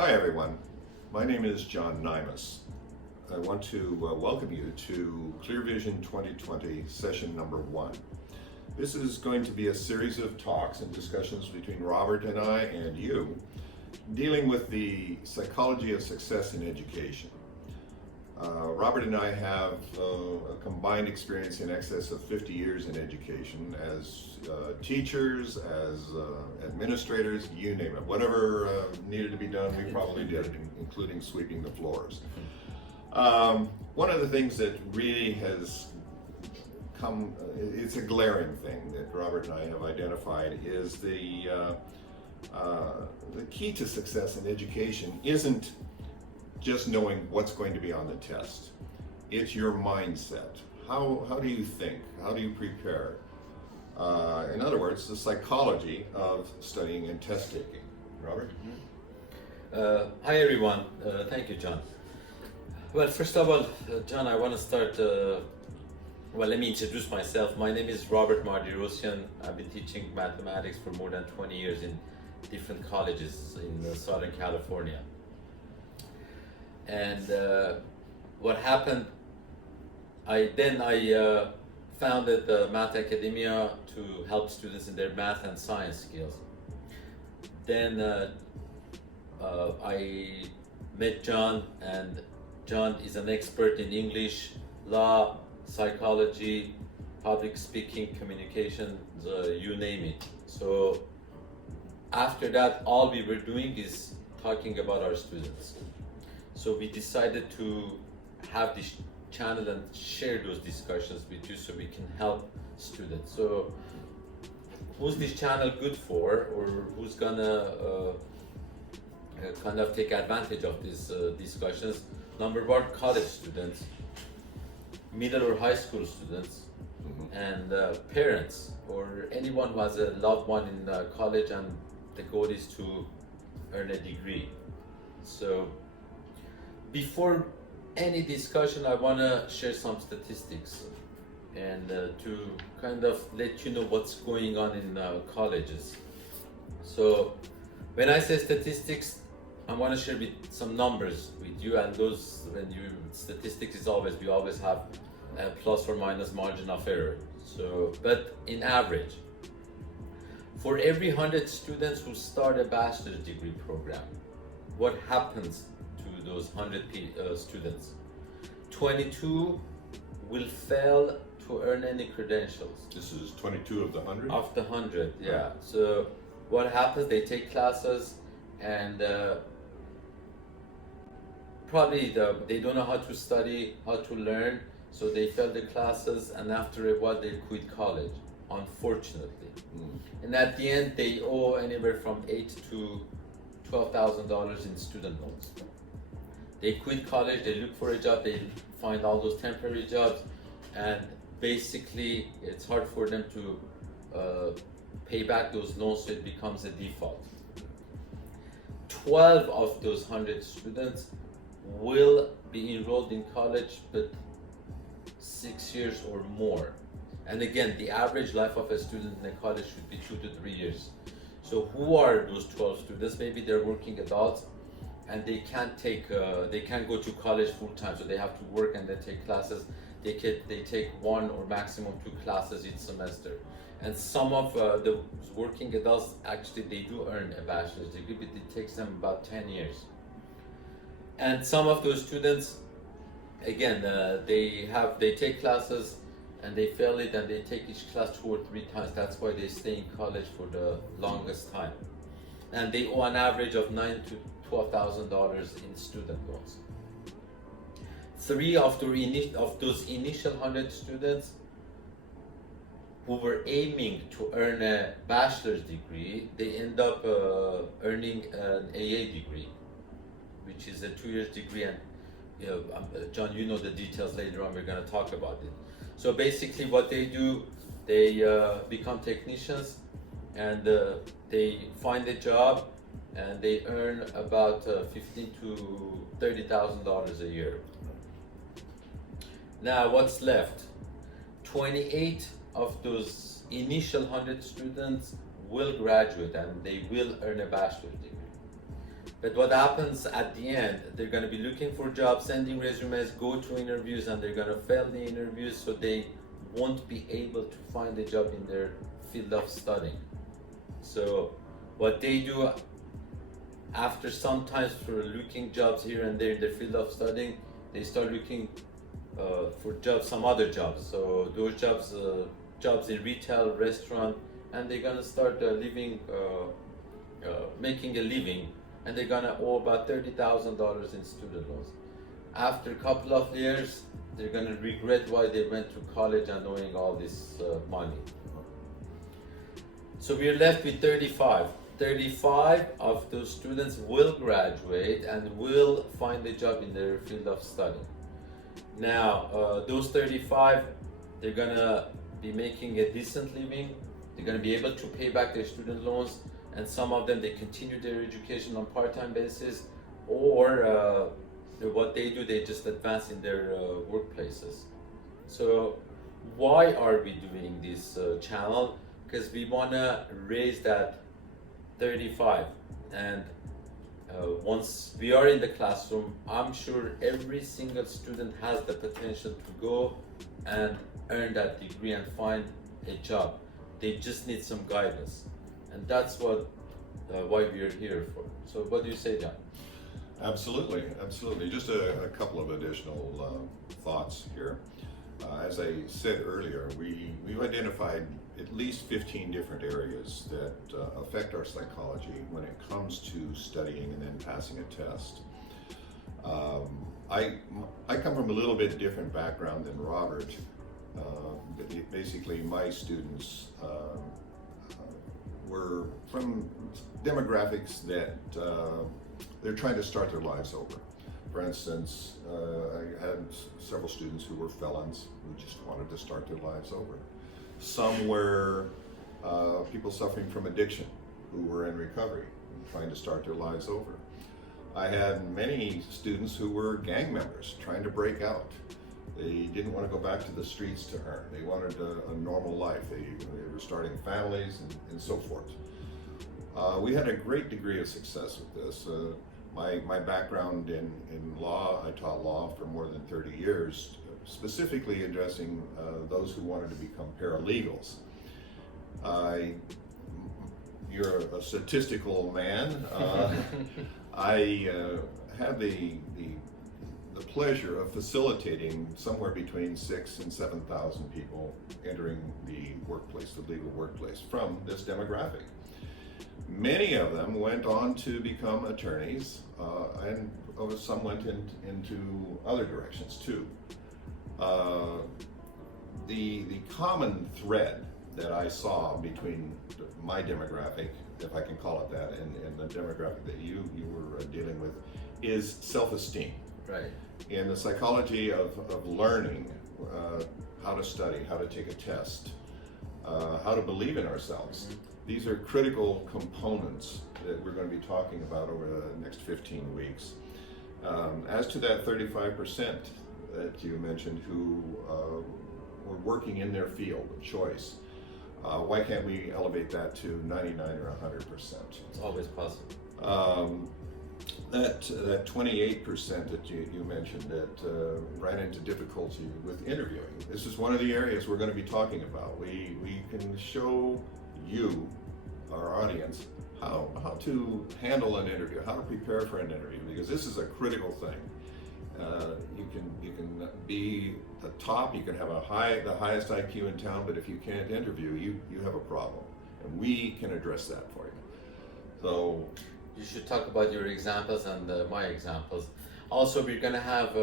Hi everyone, my name is John Nymus. I want to welcome you to Clear Vision 2020 session number 1. This is going to be a series of talks and discussions between Robert and I and you, dealing with the psychology of success in education. Robert and I have a combined experience in excess of 50 years in education as teachers, as administrators, you name it. Whatever needed to be done, we probably did it, including sweeping the floors. One of the things that really has come, it's a glaring thing that Robert and I have identified, is the key to success in education isn't just knowing what's going to be on the test. It's your mindset. How do you think? How do you prepare? In other words, the psychology of studying and test taking. Robert? Hi everyone, thank you, John. Well, first of all, John, I want to start, let me introduce myself. My name is Robert Mardirosyan. I've been teaching mathematics for more than 20 years in different colleges in Southern California. And what happened, I founded the Math Academia to help students in their math and science skills. Then I met John, and John is an expert in English, law, psychology, public speaking, communication, you name it. So after that, all we were doing is talking about our students. So we decided to have this channel and share those discussions with you so we can help students. So who's this channel good for, or who's gonna kind of take advantage of these discussions? Number one, college students, middle or high school students, and parents, or anyone who has a loved one in college and the goal is to earn a degree. So before any discussion, I want to share some statistics and to kind of let you know what's going on in colleges. So when I say statistics, I want to share some numbers with you, and those, statistics is always, we always have a plus or minus margin of error. So, but in average, for every 100 students who start a bachelor's degree program, what happens to those 100 students? 22 will fail to earn any credentials. This is 22 of the 100? Of the 100, yeah. Right. So what happens, they take classes and probably they don't know how to study, how to learn, so they fail the classes, and after a while they quit college, unfortunately. And at the end, they owe anywhere from $8,000 to $12,000 in student loans. They quit college, they look for a job, they find all those temporary jobs, and basically it's hard for them to pay back those loans, so it becomes a default. 12 of those 100 students will be enrolled in college, but 6 years or more. And again, the average life of a student in a college should be 2 to 3 years. So who are those 12 students? Maybe they're working adults, and they can't go to college full time, so they have to work and then take classes. They take 1 or maximum 2 classes each semester. And some of the working adults, actually they do earn a bachelor's degree, but it takes them about 10 years. And some of those students, again, they take classes and they fail it, and they take each class 2 or 3 times. That's why they stay in college for the longest time. And they owe an average of $9,000 to $12,000 in student loans. 3 of those initial 100 students who were aiming to earn a bachelor's degree, they end up earning an AA degree, which is a 2-year degree. And John, you know the details later on, we're going to talk about it. So basically what they do, they become technicians, and they find a job, and they earn about $15,000 to $30,000 a year. Now what's left? 28 of those initial 100 students will graduate and they will earn a bachelor's degree. But what happens at the end, they're going to be looking for jobs, sending resumes, go to interviews, and they're going to fail the interviews, so they won't be able to find a job in their field of studying. So what they do after sometimes for looking jobs here and there in their field of studying, they start looking for jobs, some other jobs. So those jobs, jobs in retail, restaurant, and they're gonna start making a living, and they're gonna owe about $30,000 in student loans. After a couple of years, they're gonna regret why they went to college and owing all this money. So we're left with 35. 35 of those students will graduate and will find a job in their field of study. Now, those 35, they're gonna be making a decent living. They're gonna be able to pay back their student loans, and some of them, they continue their education on part-time basis, or what they do, they just advance in their workplaces. So why are we doing this channel? Because we wanna raise that 35, and once we are in the classroom, I'm sure every single student has the potential to go and earn that degree and find a job. They just need some guidance, and that's what why we are here for. So what do you say, John? Absolutely, absolutely. Just a couple of additional thoughts here. As I said earlier, we've identified at least 15 different areas that affect our psychology when it comes to studying and then passing a test. I come from a little bit different background than Robert. Basically, my students were from demographics that they're trying to start their lives over. For instance, I had several students who were felons who just wanted to start their lives over. Some were people suffering from addiction who were in recovery and trying to start their lives over. I had many students who were gang members trying to break out. They didn't want to go back to the streets to earn. They wanted a normal life. They were starting families and so forth. We had a great degree of success with this. My background in law, I taught law for more than 30 years, specifically addressing those who wanted to become paralegals. You're a statistical man. I had the pleasure of facilitating somewhere between 6,000 and 7,000 people entering the workplace, the legal workplace, from this demographic. Many of them went on to become attorneys, and some went into other directions too. The common thread that I saw between my demographic, if I can call it that, and the demographic that you were dealing with, is self-esteem. Right. In the psychology of learning how to study, how to take a test, how to believe in ourselves. Mm-hmm. These are critical components that we're going to be talking about over the next 15 weeks. As to that 35% that you mentioned who were working in their field of choice, why can't we elevate that to 99 or 100%? It's always possible. That 28% that you mentioned that ran into difficulty with interviewing. This is one of the areas we're going to be talking about. We can show you, our audience, how to handle an interview, how to prepare for an interview, because this is a critical thing. You can be the top, you can have the highest IQ in town, but if you can't interview, you have a problem, and we can address that for you. So you should talk about your examples and my examples. Also, we're going to have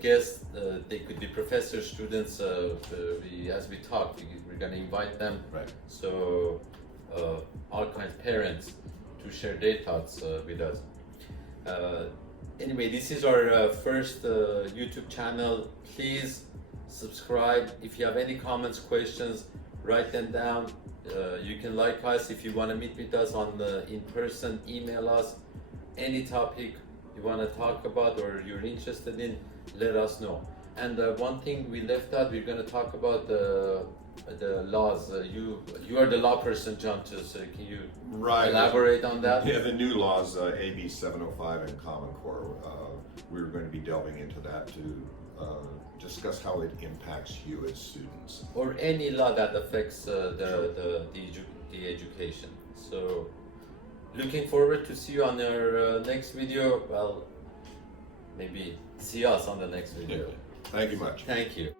guests. They could be professors, students. As we talk, we're going to invite them. Right. So all kinds of parents to share their thoughts with us. Anyway, this is our first YouTube channel. Please subscribe. If you have any comments, questions, write them down. You can like us. If you want to meet with us on in person, email us. Any topic you want to talk about or you're interested in, let us know. And one thing we left out, we're going to talk about the laws. You are the law person, John, too. So can you Right. elaborate on that? Yeah, the new laws, AB 705 and Common Core. We're going to be delving into that to discuss how it impacts you as students. Or any law that affects the education. So, looking forward to see you on our next video. Well, maybe see us on the next video. Thank you much. Thank you.